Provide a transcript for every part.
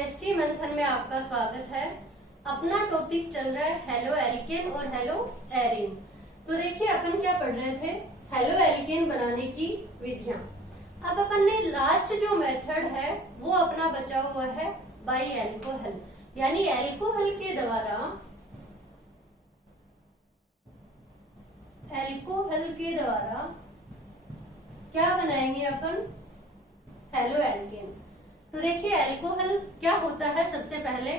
Chemistry मंथन में आपका स्वागत है। अपना टॉपिक चल रहा है हेलो एल्केन और हेलो एरिन। तो देखिए अपन क्या पढ़ रहे थे, हेलो एल्केन बनाने की विधियां। अब अपन ने लास्ट जो मेथड है वो अपना बचा हुआ है बाई एल्कोहल, यानी एल्कोहल के द्वारा क्या बनाएंगे अपन, हेलो एल्केन। तो देखिए एल्कोहल क्या होता है, सबसे पहले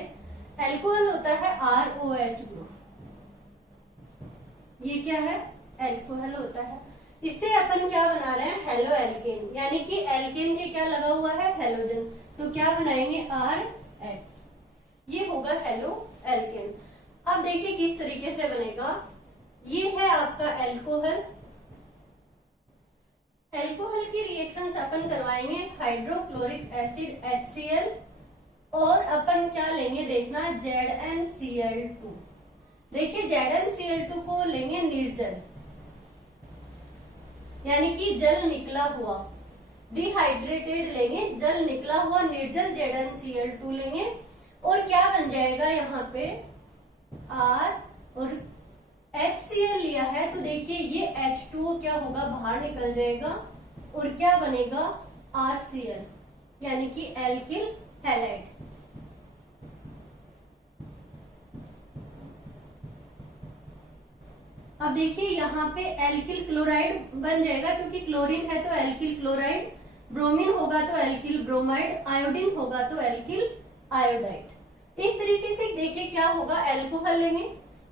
एल्कोहल होता है ROH ग्रुप। ये क्या है, एल्कोहल होता है। इससे अपन क्या बना रहे हैं, हेलो एल्केन, यानी कि एल्केन के क्या लगा हुआ है, हेलोजन। तो क्या बनाएंगे, RH, ये होगा हेलो एल्केन। अब देखिए किस तरीके से बनेगा। ये है आपका एल्कोहल। एल्कोहल की रिएक्शंस अपन करवाएंगे हाइड्रोक्लोरिक एसिड HCl और अपन क्या लेंगे देखना, ZnCl2। देखिए ZnCl2 को लेंगे निर्जल, यानी कि जल निकला हुआ, डिहाइड्रेटेड लेंगे, जल निकला हुआ निर्जल ZnCl2 लेंगे। और क्या बन जाएगा यहाँ पे R और HCl लिया है, तो देखिए ये H2O क्या होगा, बाहर निकल जाएगा और क्या बनेगा, RCl, यानी कि एल्किल हैलाइड। अब देखिए यहाँ पे एल्किल क्लोराइड बन जाएगा, क्योंकि क्लोरीन है तो एल्किल क्लोराइड, ब्रोमीन होगा तो एल्किल ब्रोमाइड, आयोडीन होगा तो एल्किल आयोडाइड। इस तरीके से देखिए क्या होगा, एल्कोहल लेंगे,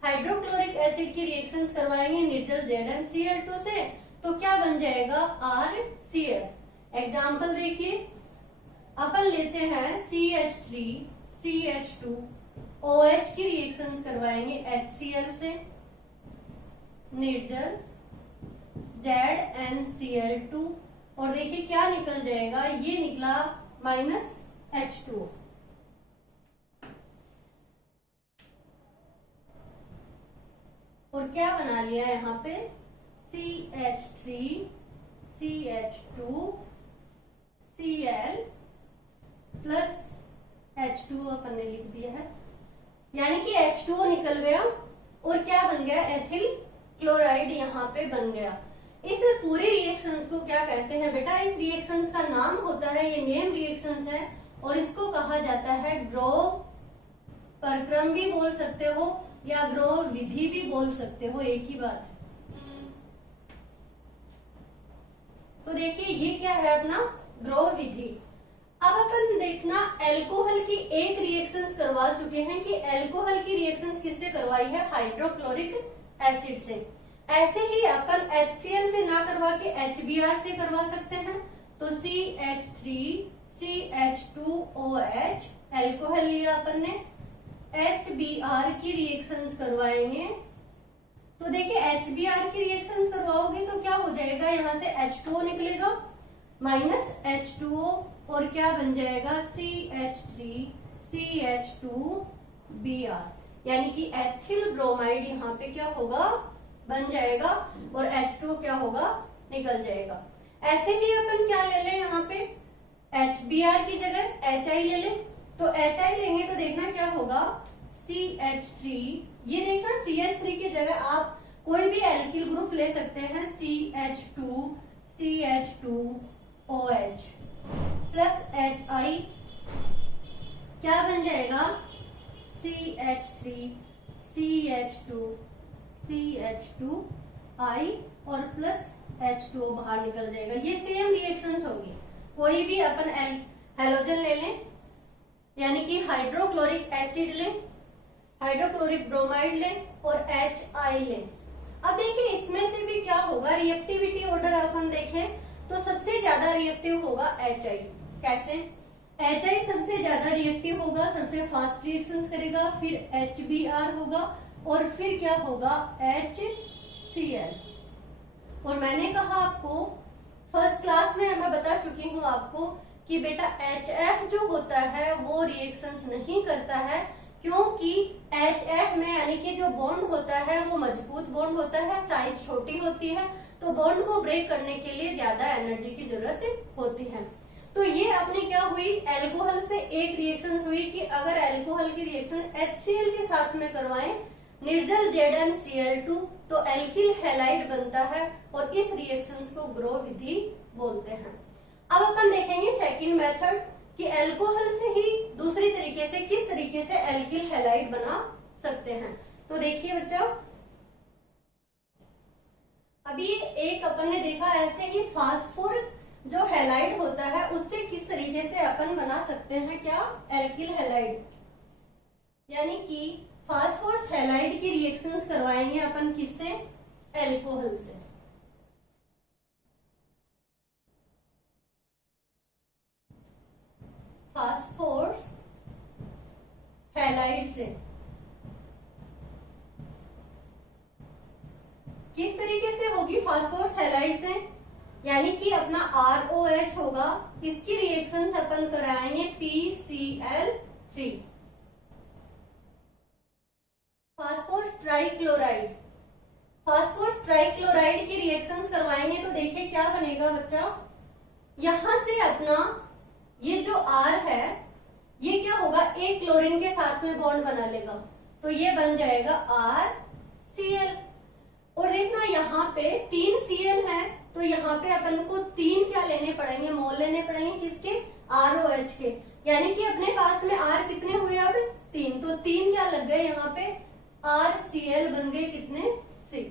हाइड्रोक्लोरिक एसिड की रिएक्शंस करवाएंगे निर्जल ZnCl2 से, तो क्या बन जाएगा, RCl। एग्जाम्पल देखिए, अपन लेते हैं CH3 CH2 OH की रिएक्शंस करवाएंगे HCl से, निर्जल ZnCl2, और देखिए क्या निकल जाएगा, ये निकला -H2O। और क्या बना लिया यहाँ पे, CH3 CH2 Cl plus H2O अपन ने लिख दिया है, यानी कि H2O निकल गया और क्या बन गया, एथिल क्लोराइड यहाँ पे बन गया। इस पूरी रिएक्शंस को क्या कहते हैं बेटा, इस रिएक्शंस का नाम होता है, ये नेम रिएक्शंस है, और इसको कहा जाता है ग्रोव प्रक्रम भी बोल सकते हो या ग्रोव विधि भी बोल सकते हो, एक ही बात है। तो देखिए ये क्या है अपना ग्रोव विधि। अब अपन देखना, एल्कोहल की एक रिएक्शंस करवा चुके हैं कि एल्कोहल की रिएक्शंस किससे करवाई है, हाइड्रोक्लोरिक एसिड से। ऐसे ही अपन HCl से ना करवा के HBr से करवा सकते हैं। तो CH3 CH2OH एल्कोहल लिया अपन ने, HBr की रिएक्शंस करवाएंगे। तो देखिए HBr की रिएक्शंस करवाओगे तो क्या हो जाएगा, यहाँ से H2O निकलेगा -H2O, और क्या बन जाएगा, CH3 CH2Br, यानी कि एथिल ब्रोमाइड यहाँ पे क्या होगा, बन जाएगा, और H2O क्या होगा, निकल जाएगा। ऐसे ही अपन क्या ले लें, यहाँ पे HBr की जगह HI ले लें। तो HI लेंगे तो देखना क्या होगा, CH3, ये देखना CH3 की जगह आप कोई भी एल्किल ग्रुप ले सकते हैं, CH2 CH2OH प्लस HI, क्या बन जाएगा, CH3 CH2 CH2I और प्लस H2O बाहर निकल जाएगा। ये सेम रिएक्शंस होंगी। कोई भी अपन हेलोजन ले लें, यानी कि हाइड्रोक्लोरिक एसिड लें, हाइड्रोक्लोरिक ब्रोमाइड लें और HI लें। अब देखिए इसमें से भी क्या होगा, रिएक्टिविटी ऑर्डर अपन देखें तो सबसे ज्यादा रिएक्टिव होगा HI। कैसे, HI सबसे ज्यादा रिएक्टिव होगा, सबसे फास्ट रिएक्शंस करेगा, फिर HBr होगा और फिर क्या होगा, HCl। और मैंने कहा आपको फर्स्ट क्लास में मैं बता चुकी हूँ आपको कि बेटा HF जो होता है वो रिएक्शंस नहीं करता है, क्योंकि HF में यानी कि जो बॉन्ड होता है वो मजबूत बॉन्ड होता है, साइज छोटी होती है, तो बॉन्ड को ब्रेक करने के लिए ज्यादा एनर्जी की जरूरत होती है। तो ये अपनी क्या हुई, एल्कोहल से एक रिएक्शन हुई कि अगर एल्कोहल की रिएक्शन HCl के साथ में करवाएं निर्जल ZnCl2 तो एल्किल हैलाइड बनता है और इस रिएक्शन को ग्रो विधि बोलते हैं। अब अपन देखेंगे सेकंड मेथड कि एल्कोहल से ही दूसरी तरीके से किस तरीके से एल्किल हैलाइड बना सकते हैं। तो देखिए बच्चा, अभी एक अपन ने देखा ऐसे ही फास्फोर जो हैलाइड होता है उससे किस तरीके से अपन बना सकते हैं क्या, एल्किल हैलाइड, यानी कि फास्फोरस हैलाइड की रिएक्शंस करवाएंगे अपन किससे, एल्कोहल से। फास्फोरस हैलाइड से किस तरीके से होगी, फास्फोरस हैलाइड से, यानी कि अपना ROH होगा, इसकी रिएक्शंस अपन कराएंगे PCl3। Phosphorus trichloride, phosphorus trichloride की रिएक्शंस करवाएंगे तो देखिए क्या बनेगा बच्चा, यहां से अपना ये जो R है ये क्या होगा, एक क्लोरीन के साथ में बॉन्ड बना लेगा तो ये बन जाएगा RCl। और देखना यहाँ पे 3 Cl है तो यहाँ पे अपन को 3 क्या लेने पड़ेंगे, मोल लेने पड़ेंगे किसके, ROH के, यानी कि अपने पास में R कितने हुए अब 3, तो 3 क्या लग गए यहाँ पे RCl बन गए कितने 3।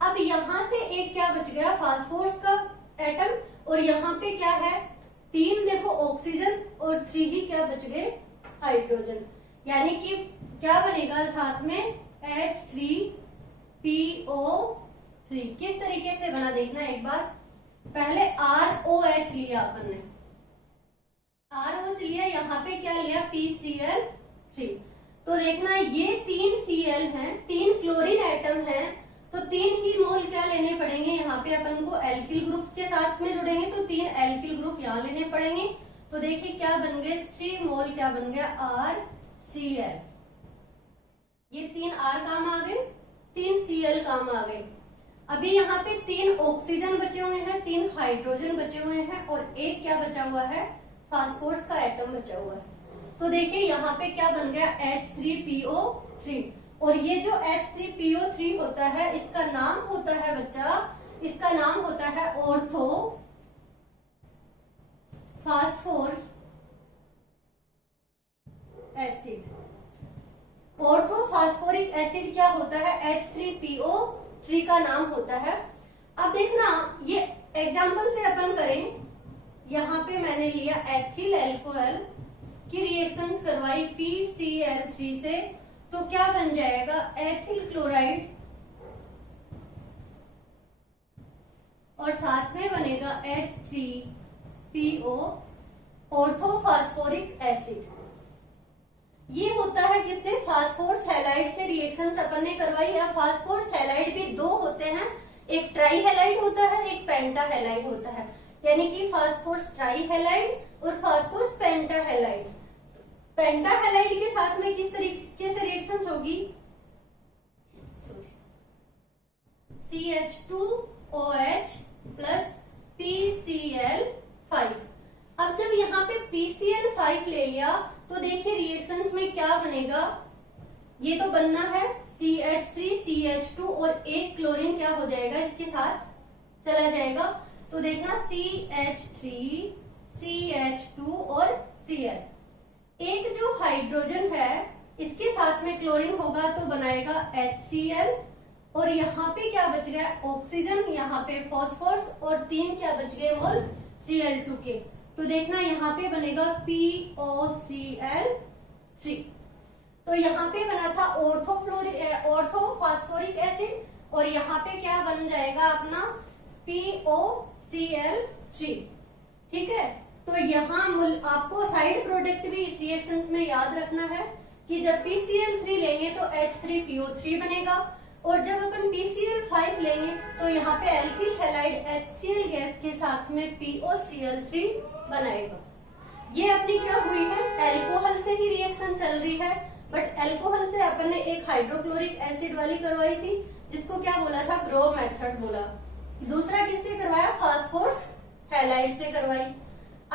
अब यहाँ से एक क्या बच गया, फास्फोरस का एटम, और यहाँ पे क्या है 3 देखो ऑक्सीजन और 3 ही क्या बच गए हाइड्रोजन, यानी कि क्या बनेगा साथ में H3PO3। किस तरीके से बना देखना एक बार, पहले ROH लिया अपन ने, ROH लिया, यहाँ पे क्या लिया PCl3, तो देखना ये 3 Cl हैं, 3 क्लोरीन एटम हैं, तो 3 ही मोल क्या लेने पड़ेंगे, यहाँ पे अपन को एल्किल ग्रुप के साथ में जुड़ेंगे तो 3 एल्किल ग्रुप यहाँ लेने पड़ेंगे, तो देखिए क्या बन गए 3 मोल क्या बन गया RCl। ये 3 R काम आ गए, 3 Cl काम आ गए। अभी यहाँ पे 3 ऑक्सीजन बचे हुए हैं, 3 हाइड्रोजन बचे हुए हैं और एक क्या बचा हुआ है, फास्फोरस का एटम बचा हुआ है। तो देखिए यहाँ पे क्या बन गया H3PO3, और ये जो H3PO3 होता है इसका नाम होता है बच्चा, इसका नाम होता है ortho phosphorus acid. Ortho phosphoric acid क्या होता है, H3PO3 का नाम होता है। अब देखना ये एग्जांपल से अपन करें, यहाँ पे मैंने लिया एथिल एल्कोहल की रिएक्शंस करवाई PCl3 से, तो क्या बन जाएगा एथिल क्लोराइड और साथ में बनेगा H3PO ऑर्थोफॉस्फोरिक एसिड। ये होता है किससे, फास्फोरस हैलाइड से रिएक्शंस अपन ने करवाई। अब फास्फोरस हैलाइड भी 2 होते हैं, एक ट्राई हैलाइड होता है, एक पेंटा हैलाइड होता है, यानी कि फास्फोरस ट्राई हैलाइड और फास्फोरस पेंटा हैलाइड। पेंटा हैलाइड के साथ में किस तरीके से रिएक्शंस होगी, CH2OH प्लस PCl5। अब जब यहाँ पे PCl5 ले लिया तो देखिए रिएक्शंस में क्या बनेगा, ये तो बनना है CH3CH2 और एक क्लोरीन क्या हो जाएगा इसके साथ चला जाएगा, तो देखना CH3CH2 और Cl। एक जो हाइड्रोजन है इसके साथ में क्लोरीन होगा तो बनाएगा HCl, और यहाँ पे क्या बच गया ऑक्सीजन, यहाँ पे फॉस्फोरस और 3 क्या बच गए मोल Cl2 के, तो देखना यहाँ पे बनेगा POCl3। तो यहाँ पे बना था ऑर्थोफॉस्फोरिक एसिड और यहाँ पे क्या बन जाएगा अपना POCl3। ठीक है, तो यहाँ आपको साइड प्रोडक्ट भी इस रिएक्शंस में याद रखना है कि जब PCl3 लेंगे तो H3PO3 बनेगा, और जब अपन PCl5 लेंगे तो यहाँ पे एल्किल हैलाइड HCl गैस के साथ में POCl3 बनाएगा। ये अपनी क्या हुई है, एल्कोहल से ही रिएक्शन चल रही है, बट एल्कोहल से अपन ने एक हाइड्रोक्लोरिक एसिड वाली करवाई थी जिसको क्या बोला था, ग्रो मेथड बोला। दूसरा किससे करवाया, फास्फोरस हैलाइड से करवाई।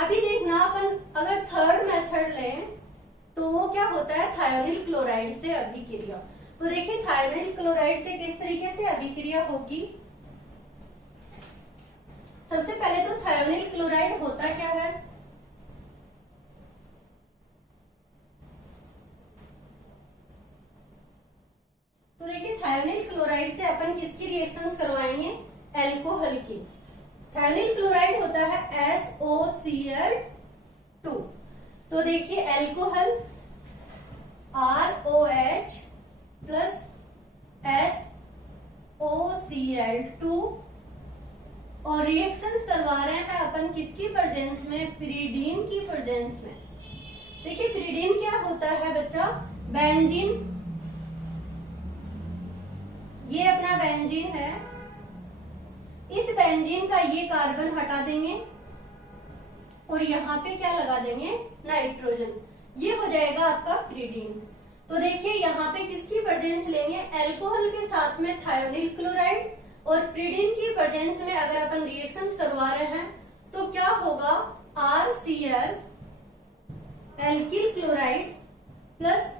अभी देखना अपन अगर थर्ड मेथड लें तो वो क्या होता है, थायोनिल क्लोराइड से अभिक्रिया। तो देखिए थायोनिल क्लोराइड से किस तरीके से अभिक्रिया होगी। सबसे पहले तो थायोनिल क्लोराइड होता क्या है, तो देखिए थायोनिल क्लोराइड से अपन किसकी रिएक्शंस करवाएंगे, एल्कोहल की। थायोनिल क्लोराइड होता है SOCl2। तो देखिए एल्कोहल ROH प्लस SOCl2 और रिएक्शंस करवा रहे हैं अपन किसकी प्रेजेंस में, पिरिडीन की प्रेजेंस में। देखिए पिरिडीन क्या होता है बच्चा, बेंजीन। ये अपना बेंजीन है, इस बेंजीन का ये कार्बन हटा देंगे और यहाँ पे क्या लगा देंगे, नाइट्रोजन। ये हो जाएगा आपका पिरिडीन। तो देखिए यहाँ पे किसकी प्रेजेंस लेंगे, एल्कोहल के साथ में थायोनिल क्लोराइड, और पिरिडीन की प्रेजेंस में अगर अपन रिएक्शंस करवा रहे हैं तो क्या होगा, RCl alkyl chloride plus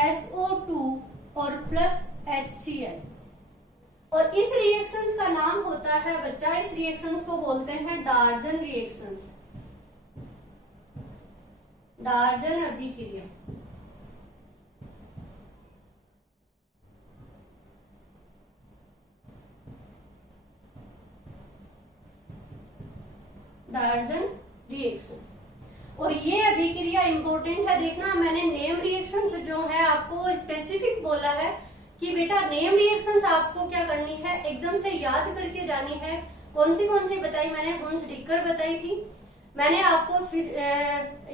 SO2 और प्लस HCl। और इस रिएक्शंस का नाम होता है बच्चा, इस रिएक्शंस को बोलते हैं डार्जन रिएक्शंस, डार्जन अभिक्रिया। डार्जन रिएक्शन। और ये अभिक्रिया इंपॉर्टेंट है, देखना मैंने नेम रिएक्शन जो है आपको स्पेसिफिक बोला है कि बेटा नेम रिएक्शंस आपको क्या करनी है, एकदम से याद करके जानी है। कौन सी बताई मैंने, हुंस डिकर बताई थी मैंने आपको, फिर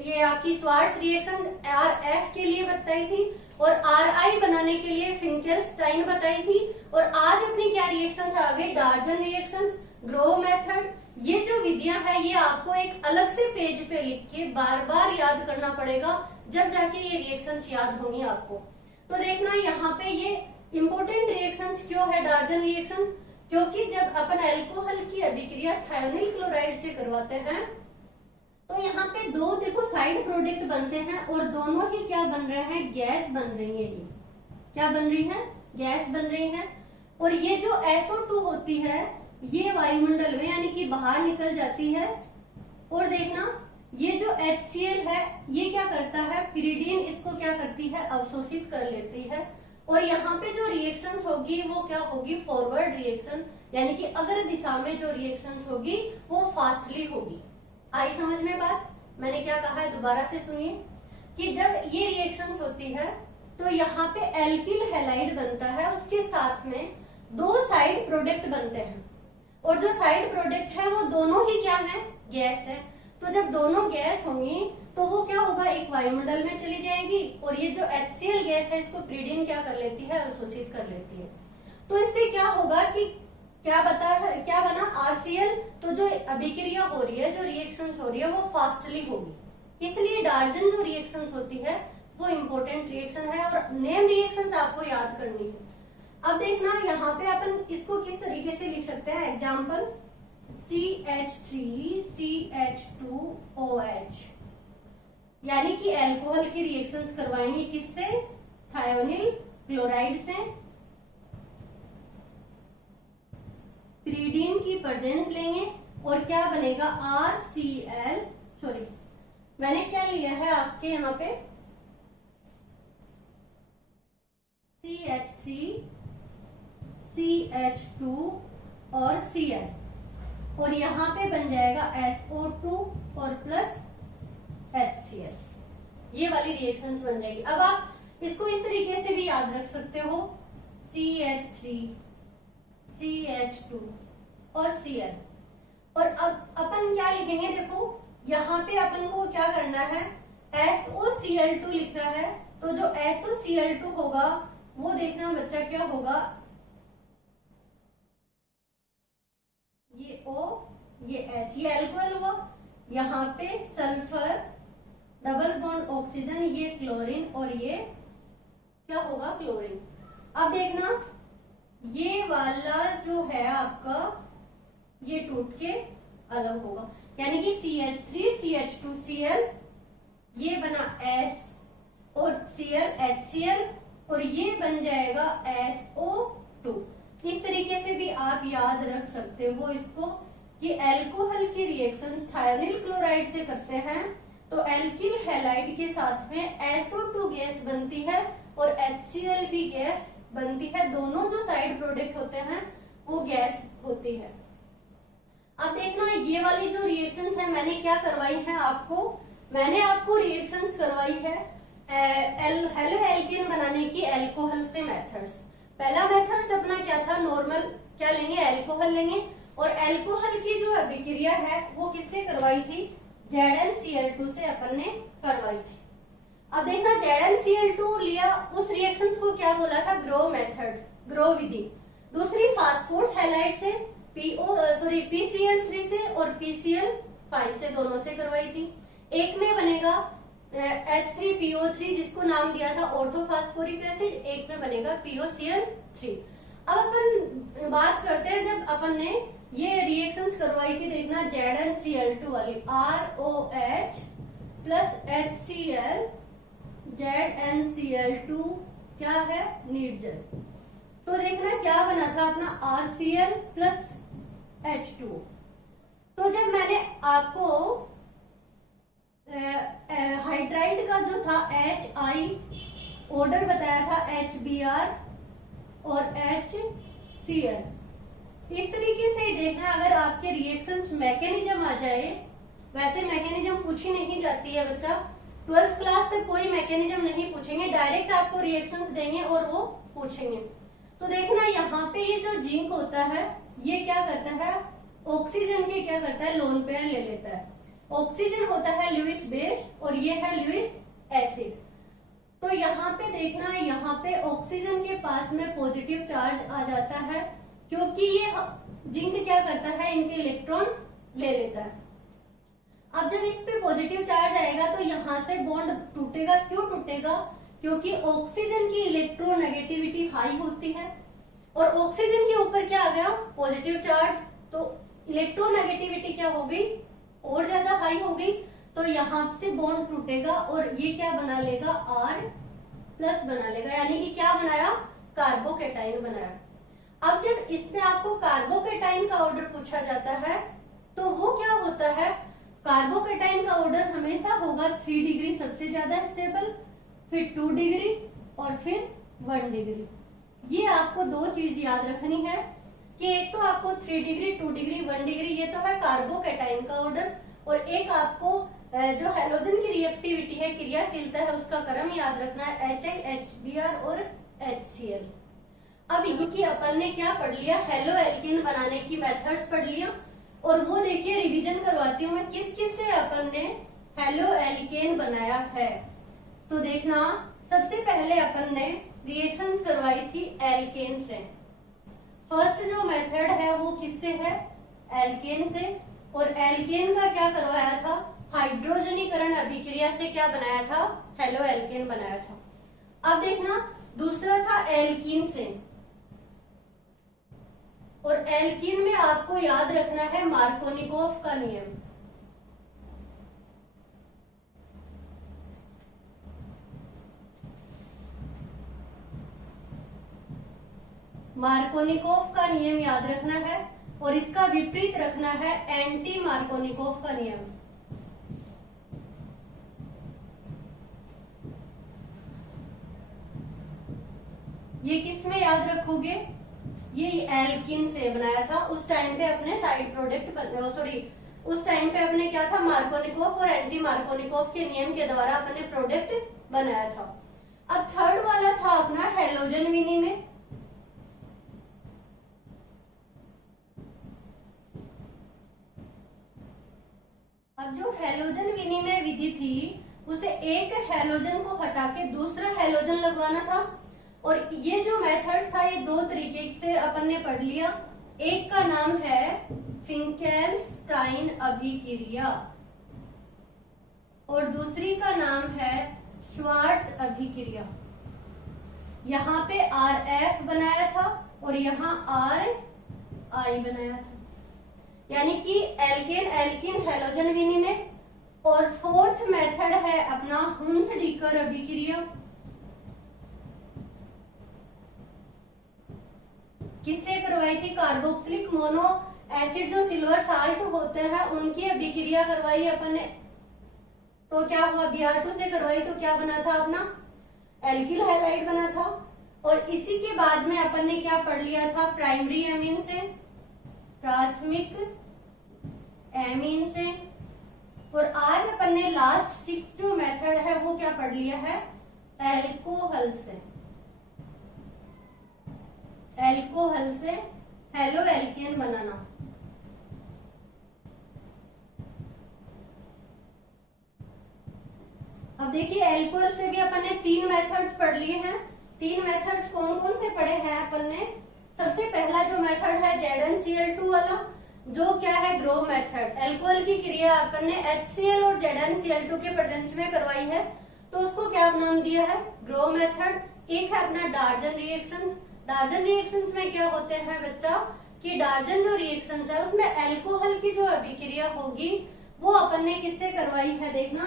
ये आपकी स्वार्ट्ज रिएक्शन RF के लिए बताई थी, और RI बनाने के लिए फिंकेल्स्टाइन बताई थी। और आज अपनी क्या रिएक्शंस आ गई, डार्जन रिएक्शंस, ग्रोव मेथड। ये जो विधियां है ये आपको एक अलग से पेज पे लिख के बार बार याद करना पड़ेगा, जब जाके ये रिएक्शंस याद होंगी आपको। तो देखना यहाँ पे ये इंपॉर्टेंट रिएक्शंस क्यों है डार्जन रिएक्शन, क्योंकि जब अपन एल्कोहल की अभिक्रिया थायोनिल क्लोराइड से करवाते हैं तो यहाँ पे दो देखो साइड प्रोडक्ट बनते हैं, और दोनों ही क्या बन रहे हैं, गैस बन रही है। ये क्या बन रही है, गैस बन रही है। और ये जो SO2 होती है ये वायुमंडल में यानी कि बाहर निकल जाती है। और देखना ये जो HCl है ये क्या करता है, पिरिडीन इसको क्या करती है, अवशोषित कर लेती है। और यहाँ पे जो रिएक्शंस होगी वो क्या होगी, फॉरवर्ड रिएक्शन, यानी कि अगर दिशा में जो रिएक्शंस होगी वो फास्टली होगी। आई समझ में बात, मैंने क्या कहा है दोबारा से सुनिए, कि जब ये रिएक्शंस होती है तो यहाँ पे एल्किल हैलाइड बनता है, उसके साथ में दो साइड प्रोडक्ट बनते हैं, और जो साइड प्रोडक्ट है वो दोनों ही क्या है, गैस है। तो जब दोनों गैस होंगी तो वो क्या होगा, एक वायुमंडल में चली जाएगी, और ये जो HCl गैस है इसको पिरिडीन क्या कर लेती है, अवशोषित कर लेती है। तो इससे क्या होगा कि क्या बना RCl, तो जो अभिक्रिया हो रही है, जो रिएक्शंस हो रही है वो फास्टली होगी। इसलिए डार्जन जो रिएक्शंस होती है वो इंपॉर्टेंट रिएक्शन है, और नेम रिएक्शंस आपको याद करनी है। अब देखना यहाँ पे अपन इसको किस तरीके से लिख सकते हैं, एग्जाम्पल CH3CH2OH, यानी कि एल्कोहल की रिएक्शंस करवाएंगे किससे, थायोनिल क्लोराइड से, पिरिडीन की प्रेजेंस लेंगे, और क्या बनेगा, RCl, सॉरी मैंने क्या लिया है आपके यहाँ पे, CH3 CH2 और Cl, और यहाँ पे बन जाएगा SO2 और प्लस HCl। ये वाली रिएक्शंस बन जाएगी। अब आप इसको इस तरीके से भी याद रख सकते हो, CH3 CH2 और Cl। और अब अपन क्या लिखेंगे, देखो यहाँ पे अपन को क्या करना है, SOCl2 लिख रहा है, तो जो SOCl2 होगा वो देखना बच्चा क्या होगा, ये O ये H, ये एल्कोहल हुआ, यहाँ पे सल्फर डबल बॉन्ड ऑक्सीजन, ये क्लोरीन, और ये क्या होगा, क्लोरीन। अब देखना ये वाला जो है आपका ये टूट के अलग होगा, यानी कि CH3 CH2Cl, ये बना S और Cl HCl, और ये बन जाएगा SO2। इस तरीके से भी आप याद रख सकते हो इसको कि एल्कोहल की रिएक्शंस थायोनिल क्लोराइड से करते हैं तो एल्किल हैलाइड के साथ में SO2 गैस बनती है और HCl भी गैस बनती है। दोनों जो साइड प्रोडक्ट होते हैं वो गैस होती है। अब देखना ये वाली जो रिएक्शंस है मैंने क्या करवाई है आपको, मैंने आपको रिएक्शंस करवाई है हेलो एल्केन बनाने की एल्कोहल से मेथड्स। पहला मेथड्स अपना क्या था, नॉर्मल क्या लेंगे, एल्कोहल लेंगे, और एल्कोहल की जो अभिक्रिया है वो किससे करवाई थी, ZnCl2 से अपन ने करवाई थी। अब देखना ZnCl2 लिया, उस रिएक्शंस को क्या बोला था, ग्रो मेथड, ग्रो विधि। दूसरी फास्फोर्स हैलाइड से PCl3 से और PCl5 से, दोनों से करवाई थी। एक में बनेगा H3PO3 जिसको नाम दिया था ऑर्थोफास्फोरिक एसिड, एक में बनेगा POCl3। अब अपन बात करते हैं जब अपन ने ये रिएक्शंस करवाई थी, देखना ZnCl2 वाली ROH प्लस HCl, ZnCl2 क्या है, निर्जल। तो देखना क्या बना था अपना RCl प्लस H2। तो जब मैंने आपको हाइड्राइड का जो था HI ऑर्डर बताया था HBr और HCl, इस तरीके से देखना अगर आपके रिएक्शंस मैकेनिज्म आ जाए, वैसे मैकेनिज्म पूछी नहीं जाती है बच्चा, 12th क्लास तक कोई मैकेनिज्म नहीं पूछेंगे, डायरेक्ट आपको रिएक्शंस देंगे और वो पूछेंगे। तो देखना यहाँ पे ये जो जिंक होता है ये क्या करता है, ऑक्सीजन के क्या करता है, लोन पेयर ले लेता है। ऑक्सीजन होता है लुईस बेस और ये है लुईस एसिड। तो यहाँ पे देखना, यहाँ पे ऑक्सीजन के पास में पॉजिटिव चार्ज आ जाता है क्योंकि ये जिंक क्या करता है, इनके इलेक्ट्रॉन ले लेता है। अब जब इस पे पॉजिटिव चार्ज आएगा तो यहाँ से बॉन्ड टूटेगा। क्यों टूटेगा, क्योंकि ऑक्सीजन की इलेक्ट्रोनेगेटिविटी हाई होती है और ऑक्सीजन के ऊपर क्या आ गया, पॉजिटिव चार्ज, तो इलेक्ट्रोनेगेटिविटी क्या हो गई, और ज्यादा हाई हो गई। तो यहाँ से बॉन्ड टूटेगा और ये क्या बना लेगा, R+ बना लेगा, यानी कि क्या बनाया, कार्बोकेटाइन बनाया। अब जब इसमें आपको कार्बोकेटाइन का ऑर्डर पूछा जाता है तो वो क्या होता है, कार्बोकेटाइन का ऑर्डर हमेशा होगा 3 डिग्री सबसे ज्यादा स्टेबल, फिर 2 डिग्री और फिर 1 डिग्री। ये आपको दो चीज याद रखनी है कि एक तो आपको 3 डिग्री 2 डिग्री 1 डिग्री ये तो है कार्बोकेटाइन का ऑर्डर, और एक आपको जो हैलोजन की रिएक्टिविटी है, क्रियाशीलता है, उसका क्रम याद रखना है, HI HBr और HCl। अब ये की अपन ने क्या पढ़ लिया, हेलो एल्कीन बनाने की मेथड्स पढ़ लिया, और वो देखिए रिवीजन करवाती हूँ मैं किस किस से अपन ने हेलो एल्केन बनाया है। तो देखना सबसे पहले अपन ने रिएक्शंस करवाई थी एल्केन से। फर्स्ट जो मेथड है वो किससे है, एल्केन से, और एल्केन का क्या करवाया था, हाइड्रोजनीकरण अभिक्रिया से क्या बनाया था, हेलो एल्केन बनाया था। अब देखना दूसरा था एल्कीन से, और एल्कीन में आपको याद रखना है मार्कोनिकोफ का नियम। मार्कोनिकोफ का नियम याद रखना है और इसका विपरीत रखना है एंटी मार्कोनिकोफ का नियम। ये किस में याद रखोगे, ये एल्कीन से बनाया था, उस टाइम पे अपने साइड प्रोडक्ट उस टाइम पे अपने क्या था, मार्कोनिकोफ और एंटी मार्कोनिकोफ के नियम के द्वारा अपने प्रोडक्ट बनाया था। अब थर्ड वाला था अपना हैलोजन विनिमय। अब जो हैलोजन विनिमय विधि थी उसे एक हैलोजन को हटा के दूसरा हैलोजन लगवाना था, और ये जो मेथड्स था ये दो तरीके से अपन ने पढ़ लिया। एक का नाम है फिंकेल्स्टाइन अभिक्रिया और दूसरी का नाम है श्वार्ट्ज अभिक्रिया। यहाँ पे RF बनाया था और यहाँ RI बनाया था। यानी कि एल्केन एल्किन हैलोजन विनिमय। और फोर्थ मेथड है अपना हुंस-डीकर अभिक्रिया। किससे करवाई थी? कार्बोक्सिलिक मोनो एसिड जो सिल्वर साल्ट होते हैं उनकी अभिक्रिया करवाई अपन ने। तो क्या हुआ? Br2 से करवाई तो क्या बना था अपना? एल्किल हैलाइड बना था। और इसी के बाद में अपन ने क्या पढ़ लिया था? प्राइमरी एमीन से, प्राथमिक एमीन से। और आज अपन ने लास्ट 6 जो मेथड है वो क्या पढ़ लिया है? एल्कोहल से। एल्कोहल से हेलो एल्केन बनाना। अब देखिए एल्कोहल से भी अपन ने 3 मेथड्स पढ़ लिए हैं। 3 मेथड्स कौन कौन से पढ़े हैं अपन ने? सबसे पहला जो मेथड है ZnCl2 वाला, जो क्या है? Grow method. एल्कोहल की क्रिया अपन ने HCl और ZnCl2 के प्रेजेंस में करवाई है, तो उसको क्या नाम दिया है? Grow method. एक है अपना डार्जन रिएक्शंस। डार्जन रिएक्शंस में क्या होते हैं बच्चा कि डार्जन जो रिएक्शंस है उसमें एल्कोहल की जो अभिक्रिया होगी वो अपन ने किससे करवाई है? देखना,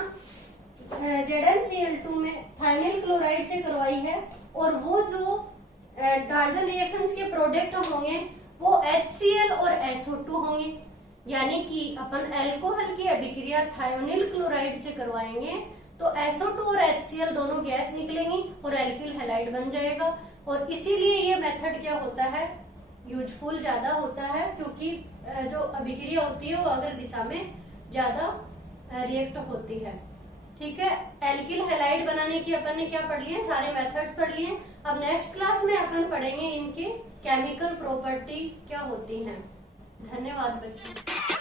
ZnCl2 में थाइनिल क्लोराइड से करवाई है। और वो जो डार्जन रिएक्शंस के प्रोडक्ट होंगे वो HCl और SO2 होंगे। यानी कि अपन एल्कोहल की अभिक्रिया थायोनिल क्लोराइड से करवाएंगे तो SO2 और HCl दोनों गैस निकलेंगी और एल्किल हैलाइड बन जाएगा। और इसीलिए ये मेथड क्या होता है? यूजफुल ज्यादा होता है, क्योंकि जो अभिक्रिया होती है वो अगर दिशा में ज्यादा रिएक्ट होती है। ठीक है, एल्किल हैलाइड बनाने की अपन ने क्या पढ़ लिए? सारे मेथड्स पढ़ लिए। अब नेक्स्ट क्लास में अपन पढ़ेंगे इनकी केमिकल प्रॉपर्टी क्या होती हैं। धन्यवाद बच्चों।